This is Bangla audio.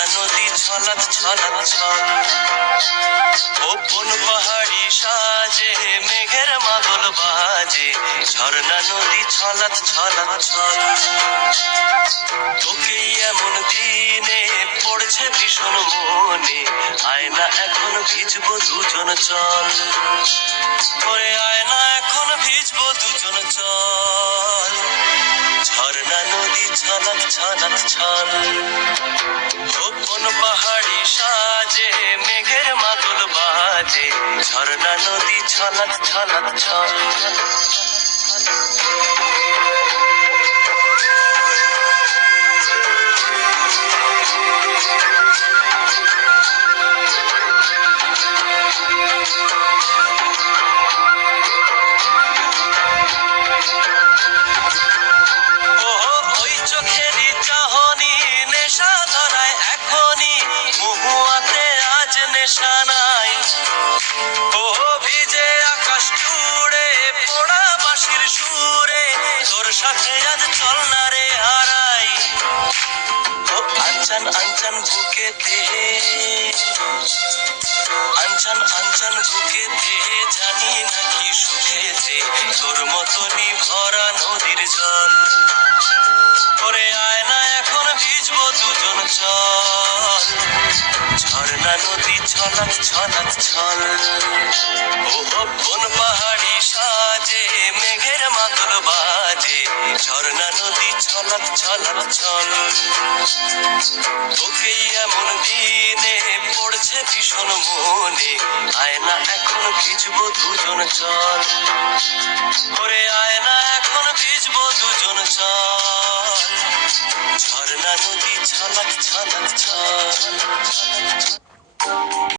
ঝর্ণা নদী ছলাৎ ছলাৎ ছল। ও কোন পাহাড়ি সাজে মেঘের মাদল বাজে, ঝর্ণা নদী ছলাৎ ছলাৎ ছল। তোকেই এমন দিনে পড়ছে ভীষণ মনে, আয়না এখন ভিজবো দুজন চল। ওরে আয়না এখন ভিজবো দুজন চল। ঝর্ণা নদী ছলাৎ ছলাৎ ছল। ও কোন পাহাড়ি সাজে মেঘের মাদল বাজে, ঝর্ণা নদী ছলাৎ ছলাৎ ছল। ওই চোখেরই চাহনি নেশা ধরায় এখনই, মহুয়াতে আজ নেশা নাই। ও ভিজে আকাশ জুড়ে পোড়া বাঁশির সুরে, তোর সাথে আজ চল না রে হারাই। ও আনচান আনচান বুকেতে, আনচান আনচান বুকেতে, জানি নাকি সুখেতে তোর মতনই ভরা নদীর জল। ওরে আয়না এখন ভিজবো দুজন চল। ঝর্ণা নদী ছলাৎ ছলাৎ ছল। ও কোন পাহাড়ি সাজে মেঘের মাদল বাজে, ঝর্ণা নদী ছলাৎ ছলাৎ ছল। তোকেই এমন দিনে পড়ছে ভীষণ মনে, আয়না এখন ভিজবো দুজন চল। ওরে আয়না এখন ভিজবো দুজন চল। ঝর্ণা নদী ছলাৎ ছলাৎ ছল।